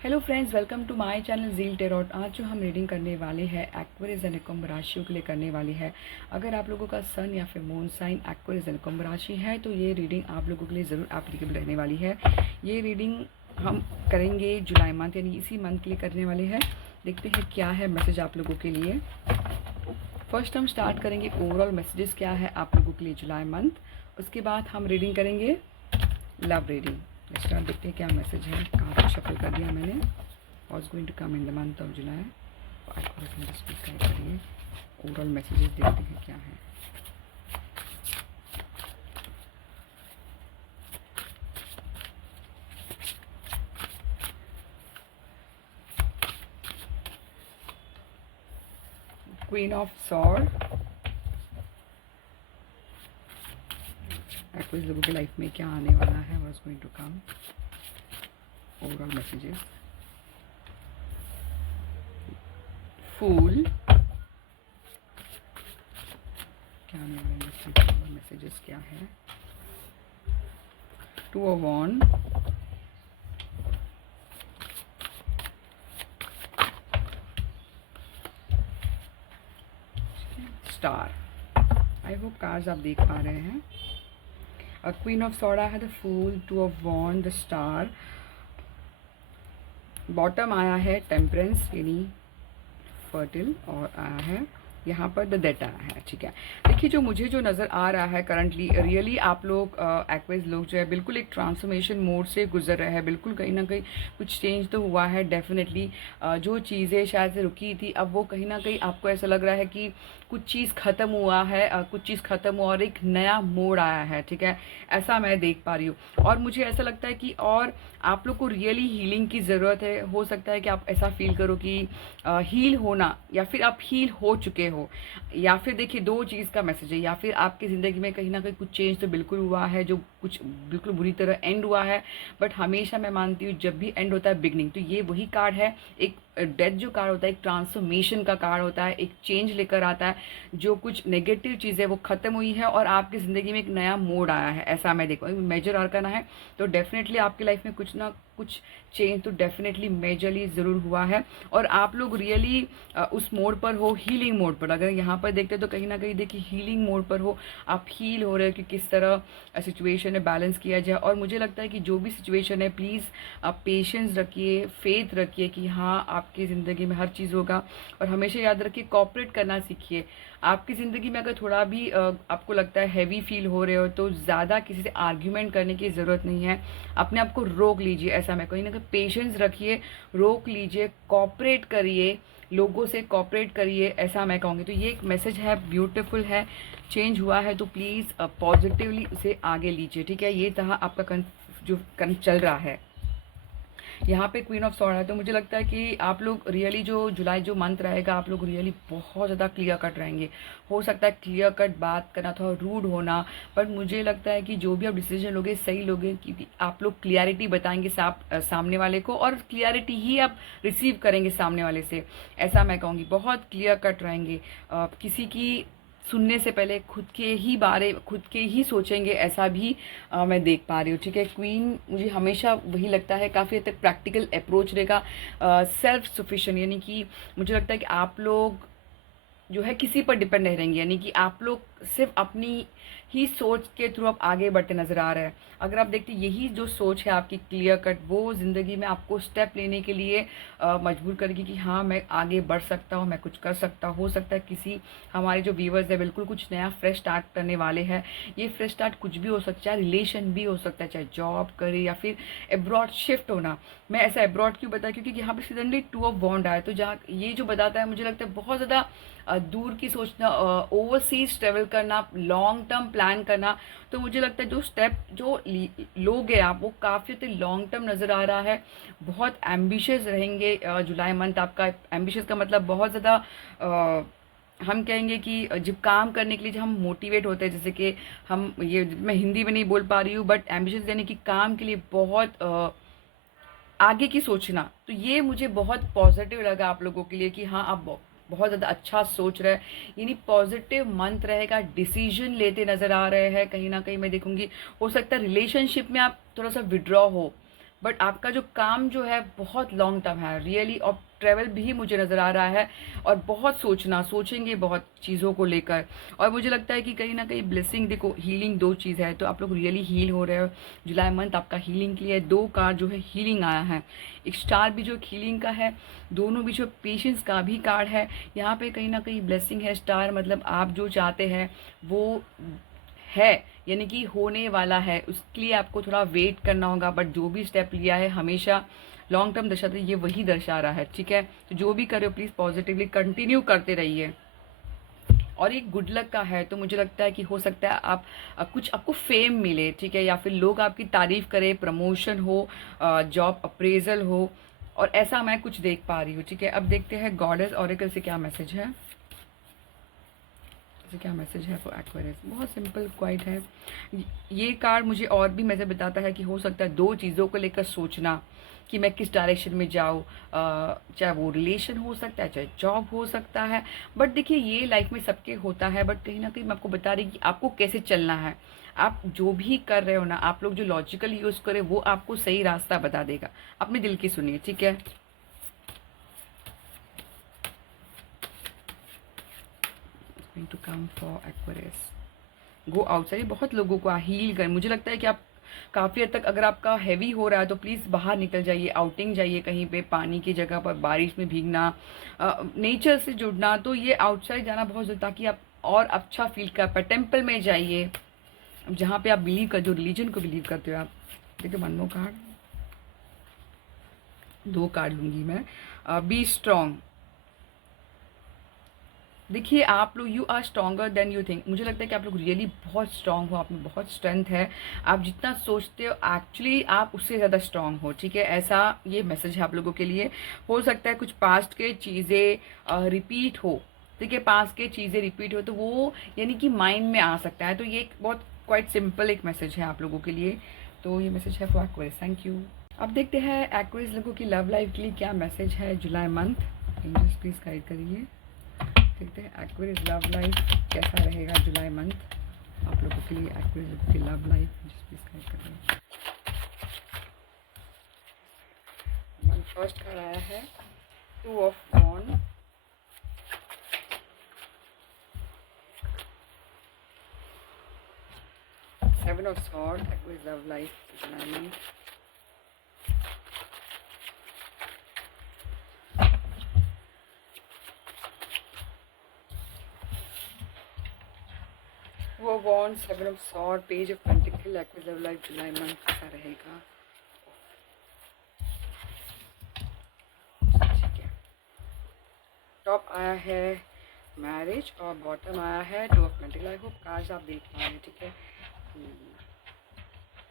Hello friends, welcome to my channel zeal tarot. आज जो हम रीडिंग करने वाले हैं एक्वेरियस एंड कुंभ राशियों के लिए करने वाली है। अगर आप लोगों का सन या फिर मून साइन एक्वेरियस एंड कुंभ राशि है तो ये रीडिंग आप लोगों के लिए ज़रूर एप्लीकेबल रहने वाली है। ये रीडिंग हम करेंगे जुलाई मंथ यानी इसी मंथ के लिए करने वाले हैं। देखते हैं क्या है मैसेज आप लोगों के लिए। फर्स्ट हम स्टार्ट करेंगे ओवरऑल मैसेजेस क्या है आप लोगों के लिए जुलाई मंथ। उसके बाद हम रीडिंग करेंगे लव रीडिंग। स्टार्ट देखते हैं क्या मैसेज है। कहाँ पर शफल कर दिया मैंने। Was going to come in the month of July. करिए ओवरऑल मैसेजेस देखते हैं क्या है। Queen of sword. एक्वेरियस लोगों की लाइफ में क्या आने वाला है। Was going to come overall messages. Fool क्या आने वाले मैसेजेस क्या है। Two of wand. Star. I hope cards आप देख पा रहे हैं। क्वीन ऑफ सॉर्ड है, the fool, two of wand, the star. Bottom आया है टेम्परेंस यानी फर्टिल, और आया है यहाँ पर द डेट आया है। ठीक है, देखिए जो मुझे जो नज़र आ रहा है करंटली रियली आप लोग एक्वेरियस लोग जो है बिल्कुल एक ट्रांसफॉर्मेशन मोड से गुजर रहे हैं। बिल्कुल कहीं ना कहीं कुछ चेंज तो हुआ है डेफिनेटली। जो चीज़ें शायद से रुकी थी अब वो कहीं ना कहीं आपको ऐसा लग रहा है कि कुछ चीज़ ख़त्म हुआ है, कुछ चीज़ ख़त्म हुआ और एक नया मोड़ आया है। ठीक है, ऐसा मैं देख पा रही हूँ। और मुझे ऐसा लगता है कि और आप लोग को रियली हीलिंग की ज़रूरत है। हो सकता है कि आप ऐसा फील करो कि हील होना, या फिर आप हील हो चुके हो, या फिर देखिए दो चीज़ का मैसेज है। या फिर आपकी ज़िंदगी में कहीं ना कहीं कुछ चेंज तो बिल्कुल हुआ है, जो कुछ बिल्कुल बुरी तरह एंड हुआ है। बट हमेशा मैं मानती हूँ जब भी एंड होता है बिगनिंग, तो ये वही कार्ड है। एक डेथ जो कार्ड होता है एक ट्रांसफॉर्मेशन का कार्ड होता है, एक चेंज लेकर आता है। जो कुछ नेगेटिव चीज़ है वो ख़त्म हुई है और आपकी ज़िंदगी में एक नया मोड़ आया है, ऐसा मैं देखूँ। मेजर आर्कन है तो डेफिनेटली आपकी लाइफ में कुछ ना कुछ चेंज तो डेफिनेटली मेजरली ज़रूर हुआ है। और आप लोग रियली उस मोड पर हो, हीलिंग मोड पर। अगर यहाँ पर देखते तो कहीं ना कहीं देखिए हीलिंग मोड पर हो, आप हील हो रहे हो कि किस तरह सिचुएशन है बैलेंस किया जाए। और मुझे लगता है कि जो भी सिचुएशन है प्लीज़ आप पेशेंस रखिए, फेथ रखिए कि हाँ आपकी ज़िंदगी में हर चीज़ होगा। और हमेशा याद रखिए कॉपरेट करना सीखिए। आपकी ज़िंदगी में अगर थोड़ा भी आपको लगता है हैवी फील हो रहे हो तो ज़्यादा किसी से आर्ग्यूमेंट करने की ज़रूरत नहीं है। अपने आप को रोक लीजिए, ऐसा मैं कहीं ना कहीं पेशेंस रखिए, रोक लीजिए, कॉपरेट करिए, लोगों से कॉपरेट करिए, ऐसा मैं कहूँगी। तो ये एक मैसेज है, ब्यूटीफुल है। चेंज हुआ है तो प्लीज़ पॉजिटिवली उसे आगे लीजिए। ठीक है, ये था आपका जो चल रहा है। यहाँ पे क्वीन ऑफ सॉर्ड है तो मुझे लगता है कि आप लोग रियली जो जुलाई जो मंथ रहेगा आप लोग रियली बहुत ज़्यादा क्लियर कट रहेंगे। हो सकता है क्लियर कट बात करना, थोड़ा रूड होना, पर मुझे लगता है कि जो भी आप डिसीजन लोगे सही लोगे, क्योंकि आप लोग क्लियरिटी बताएंगे सामने वाले को, और क्लियरिटी ही आप रिसीव करेंगे सामने वाले से, ऐसा मैं कहूँगी। बहुत क्लियर कट रहेंगे। किसी की सुनने से पहले खुद के ही सोचेंगे, ऐसा भी मैं देख पा रही हूँ। ठीक है, क्वीन मुझे हमेशा वही लगता है काफ़ी हद तक प्रैक्टिकल अप्रोच रहेगा, सेल्फ सफिशिएंट, यानी कि मुझे लगता है कि आप लोग जो है किसी पर डिपेंड नहीं रहेंगे, यानी कि आप लोग सिर्फ अपनी ही सोच के थ्रू आप आगे बढ़ते नजर आ रहे हैं। अगर आप देखते यही जो सोच है आपकी क्लियर कट, वो ज़िंदगी में आपको स्टेप लेने के लिए मजबूर करेगी कि हाँ मैं आगे बढ़ सकता हूँ, मैं कुछ कर सकता हूँ। हो सकता है किसी हमारे जो व्यूवर्स है बिल्कुल कुछ नया फ्रेश स्टार्ट करने वाले हैं। ये फ्रेश स्टार्ट कुछ भी हो सकता है, चाहे रिलेशन भी हो सकता है, चाहे जॉब करे या फिर अब्रॉड शिफ्ट होना। मैं ऐसा अब्रॉड क्यों बताया, क्योंकि यहाँ पे सडनली टू ऑफ बॉन्ड आया, तो जहाँ ये जो बताता है मुझे लगता है बहुत ज़्यादा दूर की सोचना, ओवरसीज ट्रेवल करना, लॉन्ग टर्म प्लान करना। तो मुझे लगता है जो स्टेप जो लोगे आप वो काफ़ी लॉन्ग टर्म नज़र आ रहा है। बहुत एम्बिशियस रहेंगे जुलाई मंथ आपका। एम्बिशियस का मतलब बहुत ज़्यादा हम कहेंगे कि जब काम करने के लिए जब हम मोटिवेट होते हैं, जैसे कि हम, ये मैं हिंदी में नहीं बोल पा रही हूँ, बट एम्बिशियस यानी कि काम के लिए बहुत आगे की सोचना। तो ये मुझे बहुत पॉजिटिव लगा आप लोगों के लिए कि हाँ आप बहुत ज़्यादा अच्छा सोच रहे हैं, यानी पॉजिटिव मंथ रहेगा। डिसीजन लेते नज़र आ रहे हैं कहीं ना कहीं मैं देखूंगी। हो सकता है रिलेशनशिप में आप थोड़ा सा विड्रॉ हो, बट आपका जो काम जो है बहुत लॉन्ग टर्म है रियली, और ट्रैवल भी मुझे नज़र आ रहा है, और बहुत सोचेंगे बहुत चीज़ों को लेकर। और मुझे लगता है कि कहीं ना कहीं ब्लेसिंग, देखो हीलिंग दो चीज़ है, तो आप लोग रियली हील हो रहे हो। जुलाई मंथ आपका हीलिंग के लिए है। 2 कार्ड जो है हीलिंग आया है, एक स्टार भी जो हीलिंग का है, दोनों भी जो पेशेंस का भी कार्ड है। यहाँ पे कहीं ना कहीं ब्लेसिंग है। स्टार मतलब आप जो चाहते हैं वो है, यानी कि होने वाला है, उसके लिए आपको थोड़ा वेट करना होगा, बट जो भी स्टेप लिया है हमेशा लॉन्ग टर्म दर्शाते, ये वही दर्शा रहा है, ठीक है। तो जो भी कर रहे हो प्लीज़ पॉजिटिवली कंटिन्यू करते रहिए। और ये गुड लक का है, तो मुझे लगता है कि हो सकता है आप कुछ आपको फेम मिले, ठीक है, या फिर लोग आपकी तारीफ करें, प्रमोशन हो, जॉब अप्रेजल हो, और ऐसा मैं कुछ देख पा रही हूँ, ठीक है। अब देखते हैं गॉडेस ऑरेकल से क्या मैसेज है, क्या मैसेज है फॉर एक्वेरियस। बहुत सिंपल क्वाइट है। ये कार्ड मुझे और भी मैसेज बताता है कि हो सकता है 2 चीज़ों को लेकर सोचना कि मैं किस डायरेक्शन में जाऊँ, चाहे वो रिलेशन हो सकता है, चाहे जॉब हो सकता है। बट देखिए ये लाइफ में सबके होता है, बट कहीं ना कहीं मैं आपको बता रही कि आपको कैसे चलना है। आप जो भी कर रहे हो ना, आप लोग जो लॉजिकल यूज़ करें वो आपको सही रास्ता बता देगा। अपने दिल की सुनिए, ठीक है। To come for Aquarius, go outside. बहुत लोगों को हील कर, मुझे लगता है कि आप काफ़ी हद तक, अगर आपका हैवी हो रहा है तो प्लीज़ बाहर निकल जाइए, आउटिंग जाइए कहीं पे, पानी की जगह पर, बारिश में भीगना, नेचर से जुड़ना। तो ये आउटसाइड जाना बहुत ज़रूरी, ताकि आप और अच्छा फील कर पाए। टेम्पल में जाइए, जहाँ पे आप बिलीव कर, जो रिलीजन को बिलीव करते हो आप। देखिए वन मोर कार्ड, 2 कार्ड लूँगी मैं। Be strong. देखिए आप लोग, you are stronger than you think. मुझे लगता है कि आप लोग रियली बहुत स्ट्रॉन्ग हो, आप में बहुत स्ट्रेंथ है। आप जितना सोचते हो एक्चुअली आप उससे ज़्यादा स्ट्रॉन्ग हो, ठीक है। ऐसा ये मैसेज है आप लोगों के लिए। हो सकता है कुछ पास्ट के चीज़ें रिपीट हो, ठीक है, पास्ट के चीज़ें रिपीट हो, तो वो यानी कि माइंड में आ सकता है। तो ये एक बहुत क्वाइट सिंपल एक मैसेज है आप लोगों के लिए। तो ये मैसेज है फॉर एक्वेरियस। Thank you. अब देखते हैं एक्वेरियस लोगों की लव लाइफ के लिए क्या मैसेज है जुलाई मंथ। एंजल्स प्लीज़ गाइड करिए। देखते हैं एक्वेरियस लव लाइफ कैसा रहेगा जुलाई मंथ आप लोगों के लिए। एक्वेरियस लोगों की लव लाइफ जिस प्लीज गाइड कर रहे हैं। फर्स्ट कार्ड आया है 2 of wand, seven of sword. Aquarius love life July month, वो wand, seven of sword, page of pentacle. Aquarius love life July month कैसा रहेगा, ठीक है। टॉप आया है मैरिज, और बॉटम आया है 2 of pentacle. I hope cards आप देख पाएंगे, ठीक है।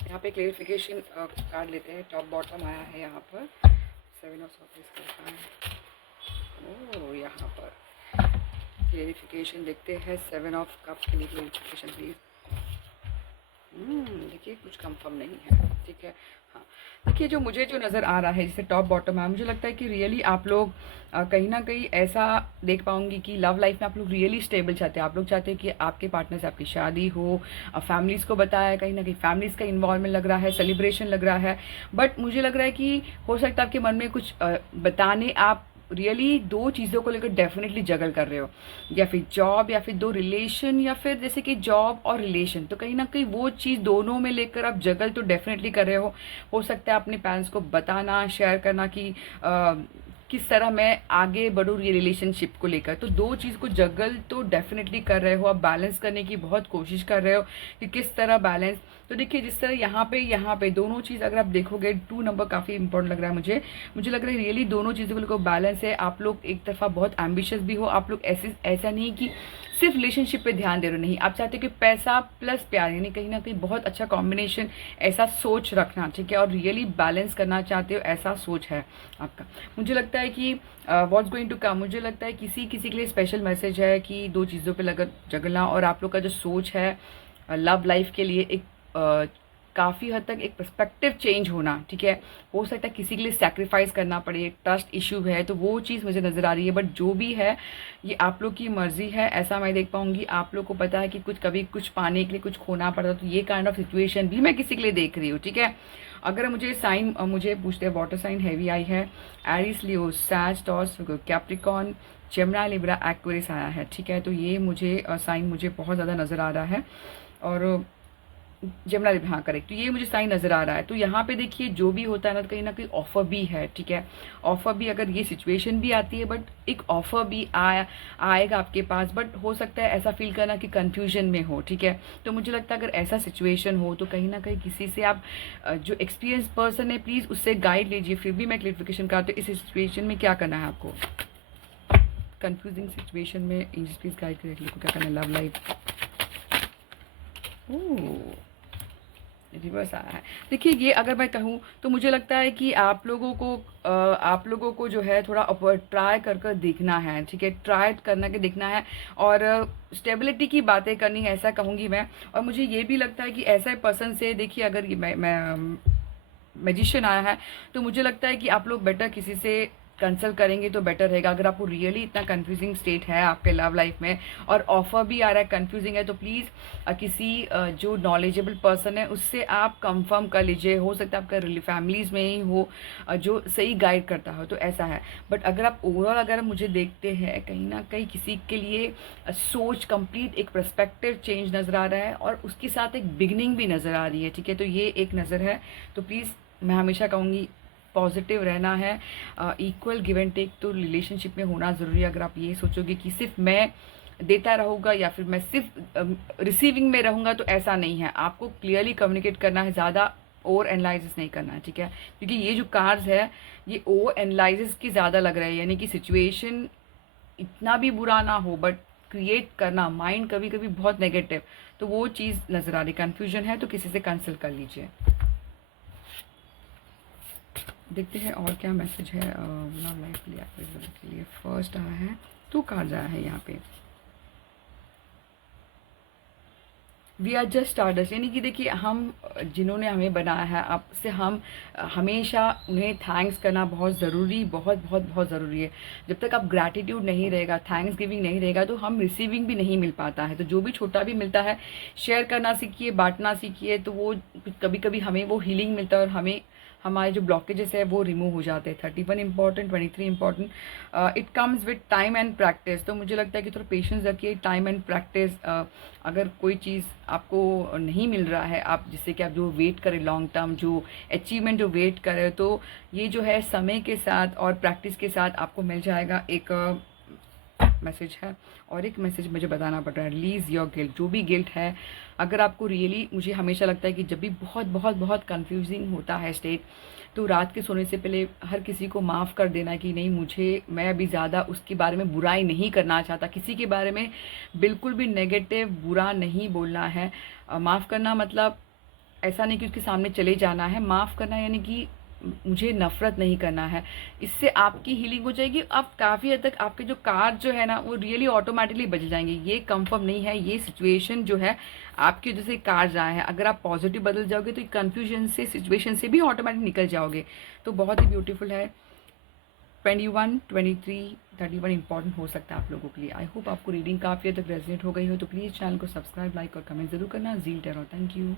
यहाँ पे क्लेरिफिकेशन कार्ड लेते हैं। टॉप बॉटम आया है यहाँ पर, 7 ऑफ सॉकेट्स का है। ओह, यहाँ पर क्लेरिफिकेशन देखते हैं 7 ऑफ कप के लिए क्लेरिफिकेशन प्लीज। देखिए कुछ कंफर्म नहीं है, ठीक है। हाँ, देखिए जो मुझे जो नज़र आ रहा है, जैसे टॉप बॉटम है, मुझे लगता है कि रियली आप लोग कहीं ना कहीं ऐसा देख पाऊंगी कि लव लाइफ में आप लोग रियली स्टेबल चाहते हैं। आप लोग चाहते हैं कि आपके पार्टनर से आपकी शादी हो। फैमिलीज़ को बताया, कहीं ना कहीं फैमिलीज़ का इन्वॉल्वमेंट लग रहा है, सेलिब्रेशन लग रहा है। बट मुझे लग रहा है कि हो सकता है आपके मन में कुछ बताने, आप रियली 2 चीज़ों को लेकर डेफिनेटली जगल कर रहे हो, या फिर जॉब, या फिर 2 रिलेशन, या फिर जैसे कि जॉब और रिलेशन। तो कहीं ना कहीं वो चीज़ दोनों में लेकर आप जगल तो डेफिनेटली कर रहे हो सकता है अपने पेरेंट्स को बताना, शेयर करना कि किस तरह मैं आगे बढ़ूँ ये रिलेशनशिप को लेकर। तो 2 चीज़ को जगल तो डेफिनेटली कर रहे हो, आप बैलेंस करने की बहुत कोशिश कर रहे हो कि किस तरह बैलेंस। तो देखिए जिस तरह यहाँ पे दोनों चीज़ अगर आप देखोगे, 2 नंबर काफ़ी इंपॉर्टेंट लग रहा है मुझे लग रहा है रियली दोनों चीज़ों को लेकर बैलेंस है। आप लोग एक तरफा बहुत एम्बिशियस भी हो, आप लोग ऐसा नहीं कि सिर्फ रिलेशनशिप पे ध्यान दे रहे हो, नहीं, आप चाहते हो कि पैसा प्लस प्यार, यानी कहीं ना कहीं बहुत अच्छा कॉम्बिनेशन, ऐसा सोच रखना, ठीक है, और रियली बैलेंस करना चाहते हो, ऐसा सोच है आपका। मुझे लगता है कि व्हाट्स गोइंग टू कम, मुझे लगता है किसी के लिए स्पेशल मैसेज है कि 2 चीज़ों पे लगा जगलना, और आप लोग का जो सोच है लव लाइफ के लिए एक काफ़ी हद तक एक पर्सपेक्टिव चेंज होना, ठीक है। हो सकता है किसी के लिए सैक्रिफाइस करना पड़े, ट्रस्ट इशू है, तो वो चीज़ मुझे नज़र आ रही है। बट जो भी है ये आप लोग की मर्ज़ी है, ऐसा मैं देख पाऊँगी। आप लोग को पता है कि कुछ कभी कुछ पाने के लिए कुछ खोना पड़ता, तो ये काइंड ऑफ सिचुएशन भी मैं किसी के लिए देख रही हूँ, ठीक है। अगर मुझे साइन मुझे पूछते हैं वाटर साइन हैवी आई है, Aries, Leo, Sage, Taurus, Capricorn, Gemini, Libra, Aquarius आया है, ठीक है। तो ये मुझे साइन मुझे बहुत ज़्यादा नज़र आ रहा है, और जेमिनी लिब्रा, हाँ करेक्ट। तो ये मुझे साइन नज़र आ रहा है। तो यहाँ पे देखिए जो भी होता है ना कहीं ऑफर भी है, ठीक है। ऑफर भी, अगर ये सिचुएशन भी आती है, बट एक ऑफर भी आएगा आपके पास, बट हो सकता है ऐसा फील करना कि कंफ्यूजन में हो, ठीक है। तो मुझे लगता है अगर ऐसा सिचुएशन हो तो कहीं ना कहीं किसी से आप जो एक्सपीरियंस पर्सन है प्लीज़ उससे गाइड लीजिए। फिर भी मैं क्लियरिफिकेशन करती हूँ, इस सिचुएशन में क्या करना है आपको, कंफ्यूजिंग सिचुएशन में एंजल्स प्लीज गाइड करें को क्या करना है। लव लाइफ, ओह रिवर्स आया है। देखिए ये अगर मैं कहूँ तो मुझे लगता है कि आप लोगों को जो है थोड़ा ट्राई कर देखना है, ठीक है। ट्राई करना के देखना है, और स्टेबिलिटी की बातें करनी है, ऐसा कहूँगी मैं। और मुझे ये भी लगता है कि ऐसा पर्सन से, देखिए अगर ये मैं मैजिशियन आया है, तो मुझे लगता है कि आप लोग बेटर किसी से कंसल्ट करेंगे तो बेटर रहेगा। अगर आपको रियली इतना कंफ्यूजिंग स्टेट है आपके लव लाइफ में, और ऑफर भी आ रहा है, कंफ्यूजिंग है, तो प्लीज़ किसी जो नॉलेजेबल पर्सन है उससे आप कंफर्म कर लीजिए। हो सकता है आपका फैमिलीज़ में ही हो जो सही गाइड करता हो, तो ऐसा है। बट अगर आप ओवरऑल अगर मुझे देखते हैं, कहीं ना कहीं किसी के लिए सोच कंप्लीट एक पर्सपेक्टिव चेंज नज़र आ रहा है, और उसके साथ एक बिगनिंग भी नज़र आ रही है, ठीक है। तो ये एक नज़र है। तो प्लीज़ मैं हमेशा कहूँगी पॉजिटिव रहना है, इक्वल गिव एंड टेक तो रिलेशनशिप में होना ज़रूरी है। अगर आप ये सोचोगे कि सिर्फ मैं देता रहूँगा या फिर मैं सिर्फ रिसीविंग में रहूँगा, तो ऐसा नहीं है। आपको क्लियरली कम्युनिकेट करना है, ज़्यादा ओवर एनालिसिस नहीं करना है, ठीक है। क्योंकि ये जो कार्ड्स है ये ओवर एनालिसिस की ज़्यादा लग रहा है, यानी कि सिचुएशन इतना भी बुरा ना हो, बट क्रिएट करना माइंड कभी कभी बहुत नेगेटिव, तो वो चीज़ नज़र आ रही। कन्फ्यूजन है तो किसी से कंसल्ट कर लीजिए। देखते हैं और क्या मैसेज है लव लाइफ के लिए। फर्स्ट आया है, 2 कार्ड आया है यहाँ पे, वी आर जस्ट स्टार्टर्स, यानी कि देखिए हम जिन्होंने हमें बनाया है, आपसे हम हमेशा उन्हें थैंक्स करना बहुत ज़रूरी, बहुत बहुत बहुत ज़रूरी है। जब तक आप ग्रैटिट्यूड नहीं रहेगा, थैंक्स गिविंग नहीं रहेगा, तो हम रिसीविंग भी नहीं मिल पाता है। तो जो भी छोटा भी मिलता है शेयर करना सीखिए, बांटना सीखिए, तो वो कभी कभी हमें वो हीलिंग मिलता है, और हमें हमारे जो ब्लॉकेजेस है वो रिमूव हो जाते हैं। 31 important, 23 important, it comes with time and practice. तो मुझे लगता है कि थोड़ा पेशेंस रखिए, टाइम एंड प्रैक्टिस। अगर कोई चीज़ आपको नहीं मिल रहा है, आप जिससे कि आप जो वेट करें लॉन्ग टर्म, जो अचीवमेंट जो वेट करें, तो ये जो है समय के साथ और प्रैक्टिस के साथ आपको मिल जाएगा। एक मैसेज है, और एक मैसेज मुझे बताना पड़ रहा है, रिलीज़ योर गिल्ट। जो भी गिल्ट है, अगर आपको रियली, मुझे हमेशा लगता है कि जब भी बहुत बहुत बहुत कंफ्यूजिंग होता है स्टेट, तो रात के सोने से पहले हर किसी को माफ़ कर देना कि नहीं, मैं अभी ज़्यादा उसके बारे में बुराई नहीं करना चाहता, किसी के बारे में बिल्कुल भी नेगेटिव बुरा नहीं बोलना है। माफ़ करना मतलब ऐसा नहीं कि उसके सामने चले जाना है, माफ़ करना यानी कि मुझे नफ़रत नहीं करना है। इससे आपकी हीलिंग हो जाएगी। आप काफ़ी हद तक आपके जो कार्ड जो है ना वो रियली ऑटोमेटिकली बच जाएंगे। ये कंफर्म नहीं है, ये सिचुएशन जो है आपकी वजह से कार्ड आए हैं। अगर आप पॉजिटिव बदल जाओगे तो कन्फ्यूजन से, सिचुएशन से भी ऑटोमेटिक निकल जाओगे। तो बहुत ही ब्यूटीफुल है। 21, 23, 31 इंपॉर्टेंट हो सकता है आप लोगों के लिए। आई होप आपको रीडिंग काफ़ी हद तक रेजोनेट हो गई हो। तो प्लीज़ चैनल को सब्सक्राइब, लाइक और कमेंट जरूर करना। Zeal tarot, thank you.